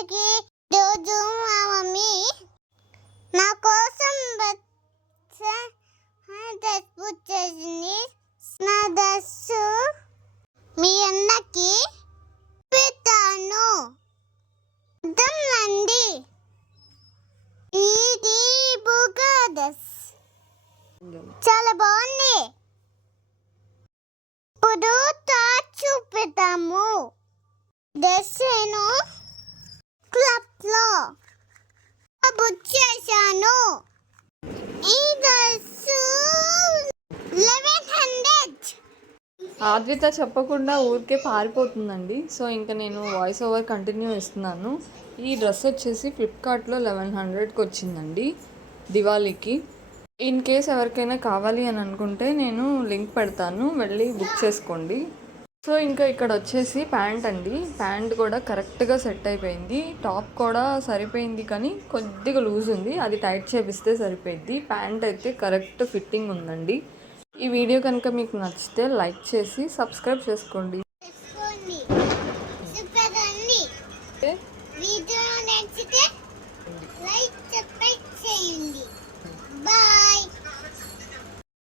ఇంటికి రోజు మా మమ్మీ నా కోసం డ్రెస్ బుక్ చేసింది నా డ్రెస్ మీ అన్నకి పెట్టాను అర్థం రండి ఇది బుగదస్ చాలా బాగుంది. ఇప్పుడు తా చూపిద్దాము డ్రెస్ నేను బుక్ చేశాను ఈ డ్రెస్సు లెవెన్ హండ్రెడ్. ఆద్విత చెప్పకుండా ఊరికే పారిపోతుందండి. సో ఇంకా నేను వాయిస్ ఓవర్ కంటిన్యూ ఇస్తున్నాను ఈ డ్రెస్ వచ్చేసి ఫ్లిప్కార్ట్లో లెవెన్ హండ్రెడ్కి వచ్చిందండి దివాళీకి. ఇన్ కేస్ ఎవరికైనా కావాలి అని అనుకుంటే నేను లింక్ పెడతాను. వెళ్ళి బుక్ చేసుకోండి. సో ఇంకా ఇక్కడ వచ్చేసి ప్యాంట్ అండి. ప్యాంట్ కూడా కరెక్ట్గా సెట్ అయిపోయింది. టాప్ కూడా సరిపోయింది కానీ కొద్దిగా లూజ్ ఉంది అది టైట్ చేపిస్తే సరిపోయింది ప్యాంట్ అయితే కరెక్ట్ ఫిట్టింగ్ ఉందండి. ఈ వీడియో కనుక మీకు నచ్చితే లైక్ చేసి సబ్స్క్రైబ్ చేసుకోండి. నచ్చితే